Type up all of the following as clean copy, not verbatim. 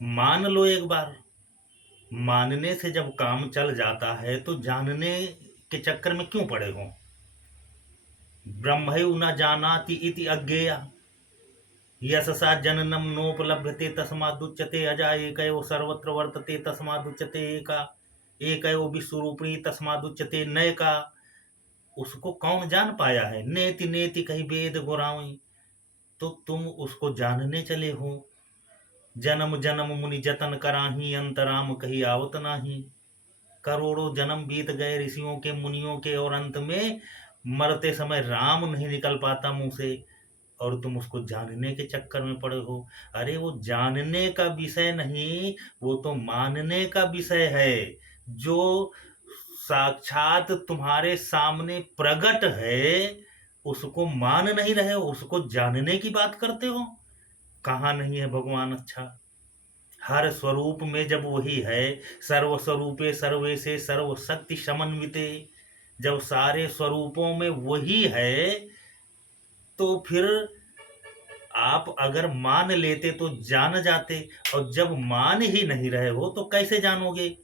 मान लो एक बार। मानने से जब काम चल जाता है तो जानने के चक्कर में क्यों पड़े हो? ब्रह्मैव न जानाति इति अज्ञेया, यशसा जननम नोपलभ्यते तस्मादुच्यते अजा एकैव सर्वत्र वर्तते तस्मादुच्यते एका, एकैव विश्वरूपिणी तस्मादुच्यते नैका। उसको कौन जान पाया है? नेति नेति कही वेद गुरावी। तो तुम उसको जानने चले हो। जन्म जन्म मुनि जतन कराही, अंतराम कही आवत नाही। करोड़ों जन्म बीत गए ऋषियों के मुनियों के, और अंत में मरते समय राम नहीं निकल पाता मुंह से, और तुम उसको जानने के चक्कर में पड़े हो। अरे वो जानने का विषय नहीं, वो तो मानने का विषय है। जो साक्षात तुम्हारे सामने प्रकट है उसको मान नहीं रहे हो, उसको जानने की बात करते हो। कहाँ नहीं है भगवान? अच्छा, हर स्वरूप में जब वही है, सर्व स्वरूपे सर्वे से सर्व शक्ति समन्विते, जब सारे स्वरूपों में वही है, तो फिर आप अगर मान लेते तो जान जाते। और जब मान ही नहीं रहे हो तो कैसे जानोगे?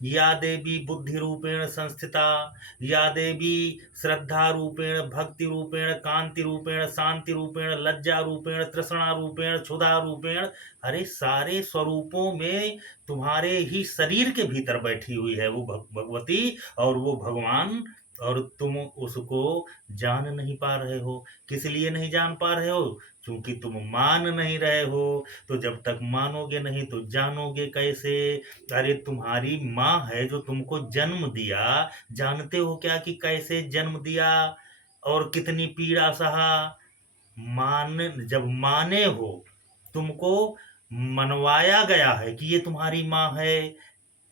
या देवी बुद्धि रूपेण संस्थिता, या देवी श्रद्धा रूपेण, भक्ति रूपेण, कांति रूपेण, शांति रूपेण, लज्जा रूपेण, तृष्णा रूपेण, क्षुधा रूपेण। अरे सारे स्वरूपों में तुम्हारे ही शरीर के भीतर बैठी हुई है वो भगवती और वो भगवान, और तुम उसको जान नहीं पा रहे हो। किस लिए नहीं जान पा रहे हो? क्योंकि तुम मान नहीं रहे हो। तो जब तक मानोगे नहीं तो जानोगे कैसे? अरे तुम्हारी माँ है जो तुमको जन्म दिया, जानते हो क्या कि कैसे जन्म दिया और कितनी पीड़ा सहा? जब माने हो, तुमको मनवाया गया है कि ये तुम्हारी माँ है,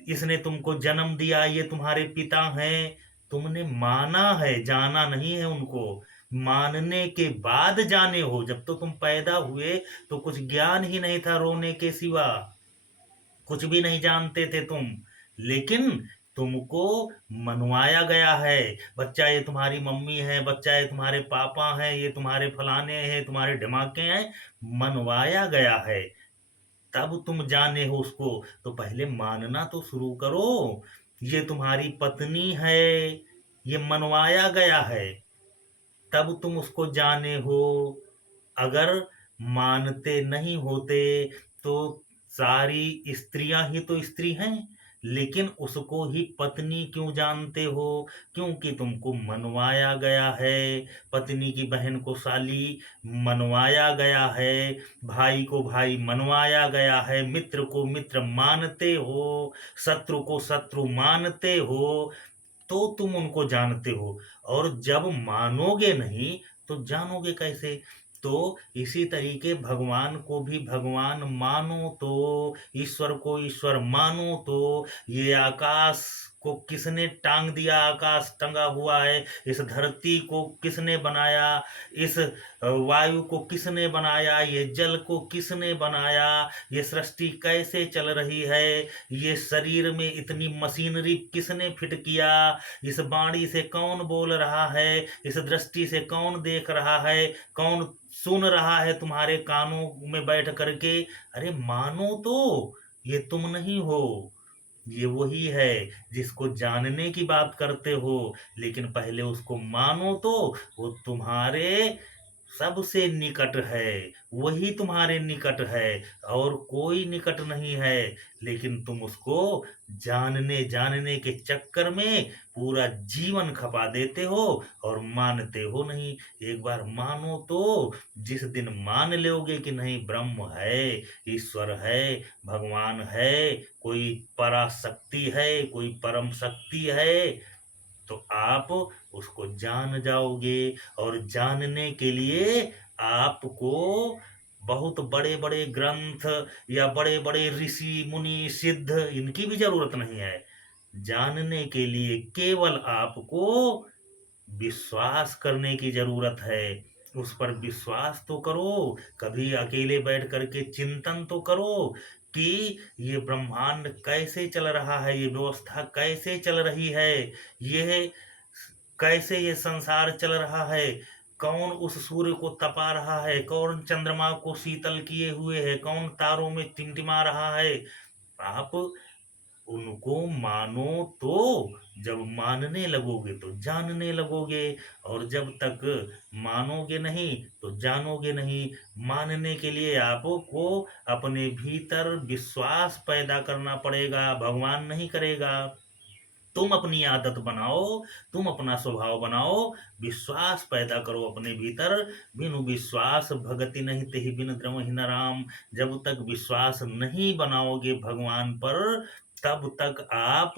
इसने तुमको जन्म दिया, ये तुम्हारे पिता हैं। तुमने माना है, जाना नहीं है उनको। मानने के बाद जाने हो। जब तो तुम पैदा हुए तो कुछ ज्ञान ही नहीं था रोने के सिवा, कुछ भी नहीं जानते थे तुम। लेकिन तुमको मनवाया गया है, बच्चा ये तुम्हारी मम्मी है, बच्चा ये तुम्हारे पापा हैं, ये तुम्हारे फलाने हैं, तुम्हारे ढमाके हैं। मनवाया गया है, तब तुम जाने हो उसको। तो पहले मानना तो शुरू करो। ये तुम्हारी पत्नी है, ये मनवाया गया है, तब तुम उसको जाने हो। अगर मानते नहीं होते तो सारी स्त्रियां ही तो स्त्री हैं, लेकिन उसको ही पत्नी क्यों जानते हो? क्योंकि तुमको मनवाया गया है। पत्नी की बहन को साली मनवाया गया है, भाई को भाई मनवाया गया है, मित्र को मित्र मानते हो, शत्रु को शत्रु मानते हो, तो तुम उनको जानते हो। और जब मानोगे नहीं तो जानोगे कैसे? तो इसी तरीके भगवान को भी भगवान मानो तो, ईश्वर को ईश्वर मानो तो। ये आकाश को किसने टांग दिया? आकाश टंगा हुआ है। इस धरती को किसने बनाया? इस वायु को किसने बनाया? ये जल को किसने बनाया? ये सृष्टि कैसे चल रही है? ये शरीर में इतनी मशीनरी किसने फिट किया? इस वाणी से कौन बोल रहा है? इस दृष्टि से कौन देख रहा है? कौन सुन रहा है तुम्हारे कानों में बैठ करके? अरे मानो तो, ये तुम नहीं हो, ये वही है जिसको जानने की बात करते हो। लेकिन पहले उसको मानो तो, वो तुम्हारे सबसे निकट है, वही तुम्हारे निकट है, और कोई निकट नहीं है। लेकिन तुम उसको जानने जानने के चक्कर में पूरा जीवन खपा देते हो और मानते हो नहीं। एक बार मानो तो, जिस दिन मान लोगे कि नहीं ब्रह्म है, ईश्वर है, भगवान है, कोई पराशक्ति है, कोई परम शक्ति है, तो आप उसको जान जाओगे। और जानने के लिए आपको बहुत बड़े बड़े ग्रंथ या बड़े बड़े ऋषि मुनि सिद्ध, इनकी भी जरूरत नहीं है। जानने के लिए केवल आपको विश्वास करने की जरूरत है। उस पर विश्वास तो करो, कभी अकेले बैठ करके चिंतन तो करो कि ये ब्रह्मांड कैसे चल रहा है, ये व्यवस्था कैसे चल रही है, ये कैसे ये संसार चल रहा है, कौन उस सूर्य को तपा रहा है, कौन चंद्रमा को शीतल किए हुए है, कौन तारों में टिमटिमा रहा है। आप उनको मानो तो जब मानने लगोगे तो जानने लगोगे, और जब तक मानोगे नहीं तो जानोगे नहीं। मानने के लिए आपको अपने भीतर विश्वास पैदा करना पड़ेगा, भगवान नहीं करेगा। तुम अपनी आदत बनाओ, तुम अपना स्वभाव बनाओ, विश्वास पैदा करो अपने भीतर। बिनु विश्वास भगति नहीं तेहि बिन द्रवहि न राम। जब तक विश्वास नहीं बनाओगे भगवान पर, तब तक आप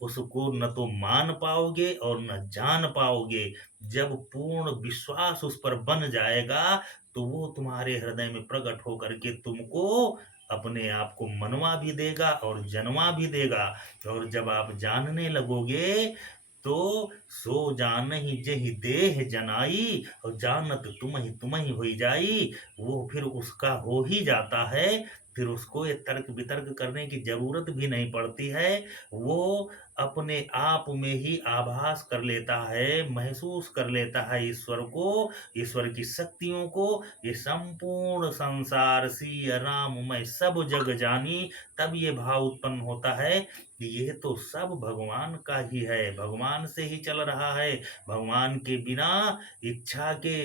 उसको न तो मान पाओगे और न जान पाओगे। जब पूर्ण विश्वास उस पर बन जाएगा, तो वो तुम्हारे हृदय में प्रकट होकर के तुमको अपने आप को मनवा भी देगा और जनवा भी देगा। और जब आप जानने लगोगे, तो सो जानहि जेहि देह जनाई, और जानत तुम ही होई जाई। वो फिर उसका हो ही जाता है, फिर उसको ये तर्क वितर्क करने की जरूरत भी नहीं पड़ती है। वो अपने आप में ही आभास कर लेता है, महसूस कर लेता है ईश्वर को, ईश्वर की शक्तियों को। ये संपूर्ण संसार सिय राम मैं सब जग जानी। तब ये भाव उत्पन्न होता है कि ये तो सब भगवान का ही है, भगवान से ही चल रहा है। भगवान के बिना इच्छा के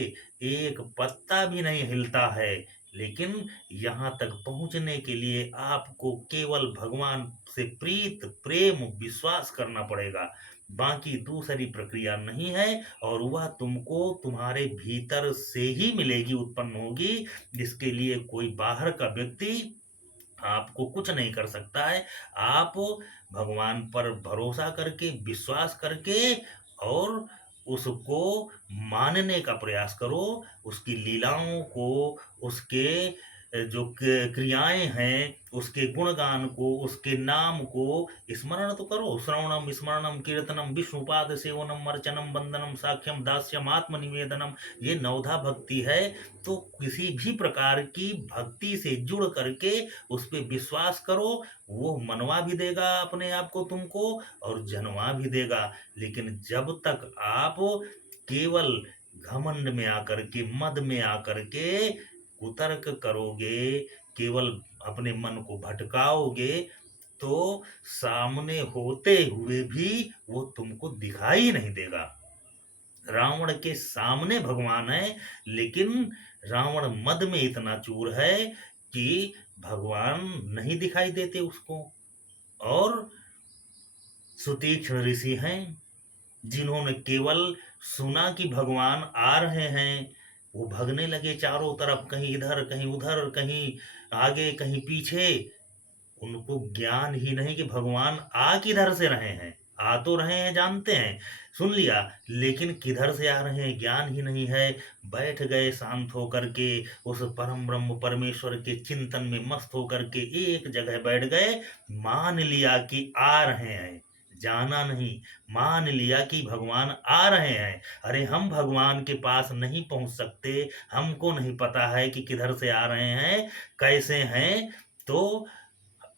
एक पत्ता भी नहीं हिलता है। लेकिन यहाँ तक पहुँचने के लिए आपको केवल भगवान से प्रीत प्रेम विश्वास करना पड़ेगा, बाकी दूसरी प्रक्रिया नहीं है। और वह तुमको तुम्हारे भीतर से ही मिलेगी, उत्पन्न होगी। इसके लिए कोई बाहर का व्यक्ति आपको कुछ नहीं कर सकता है। आप भगवान पर भरोसा करके, विश्वास करके, और उसको मानने का प्रयास करो। उसकी लीलाओं को, उसके जो क्रियाएं हैं, उसके गुणगान को, उसके नाम को स्मरण तो करो। श्रवणम स्मरणम कीर्तनम विष्णुपाद सेवनम अर्चनम वंदनम साख्यम दास्यम आत्मनिवेदनम, ये नवधा भक्ति है। तो किसी भी प्रकार की भक्ति से जुड़ करके उस पर विश्वास करो, वो मनवा भी देगा अपने आप को तुमको, और जनवा भी देगा। लेकिन जब तक आप केवल घमंड में आकर के, मद में आकर के कुतर्क करोगे, केवल अपने मन को भटकाओगे, तो सामने होते हुए भी वो तुमको दिखाई नहीं देगा। रावण के सामने भगवान है, लेकिन रावण मद में इतना चूर है कि भगवान नहीं दिखाई देते उसको। और सुतीक्ष्ण ऋषि हैं, जिन्होंने केवल सुना कि भगवान आ रहे हैं, वो भगने लगे चारों तरफ, कहीं इधर कहीं उधर, कहीं आगे कहीं पीछे। उनको ज्ञान ही नहीं कि भगवान आ किधर से रहे हैं। आ तो रहे हैं, जानते हैं, सुन लिया, लेकिन किधर से आ रहे हैं ज्ञान ही नहीं है। बैठ गए शांत होकर के, उस परम ब्रह्म परमेश्वर के चिंतन में मस्त होकर के एक जगह बैठ गए। मान लिया कि आ रहे हैं, जाना नहीं, मान लिया कि भगवान आ रहे हैं। अरे हम भगवान के पास नहीं पहुंच सकते, हमको नहीं पता है कि किधर से आ रहे हैं, कैसे हैं। तो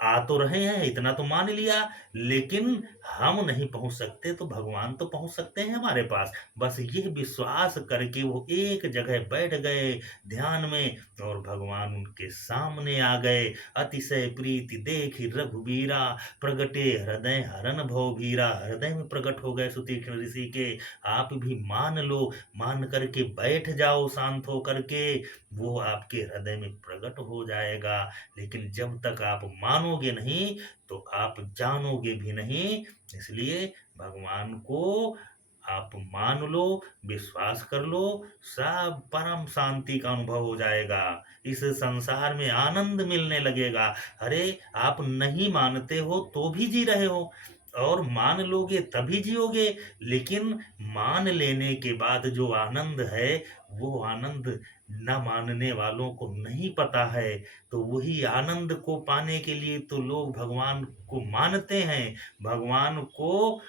आ तो रहे हैं, इतना तो मान लिया, लेकिन हम नहीं पहुंच सकते, तो भगवान तो पहुंच सकते हैं हमारे पास। बस ये विश्वास करके वो एक जगह बैठ गए ध्यान में, और भगवान उनके सामने आ गए। अतिशय प्रीति देखि रघुबीरा, प्रगटे हृदय हरन भव भीरा। हृदय में प्रकट हो गए सुतीक्ष्ण ऋषि के। आप भी मान लो, मान करके बैठ जाओ शांत होकर के, वो आपके हृदय में प्रकट हो जाएगा। लेकिन जब तक आप मानोगे नहीं, तो आप जानोगे भी नहीं। इसलिए भगवान को आप मान लो, विश्वास कर लो, सब परम शांति का अनुभव हो जाएगा। इस संसार में आनंद मिलने लगेगा। अरे आप नहीं मानते हो तो भी जी रहे हो, और मान लोगे तभी जियोगे। लेकिन मान लेने के बाद जो आनंद है, वो आनंद न मानने वालों को नहीं पता है। तो वही आनंद को पाने के लिए तो लोग भगवान को मानते हैं, भगवान को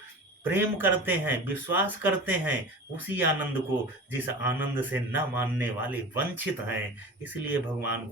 प्रेम करते हैं, विश्वास करते हैं, उसी आनंद को जिस आनंद से न मानने वाले वंचित हैं। इसलिए भगवान को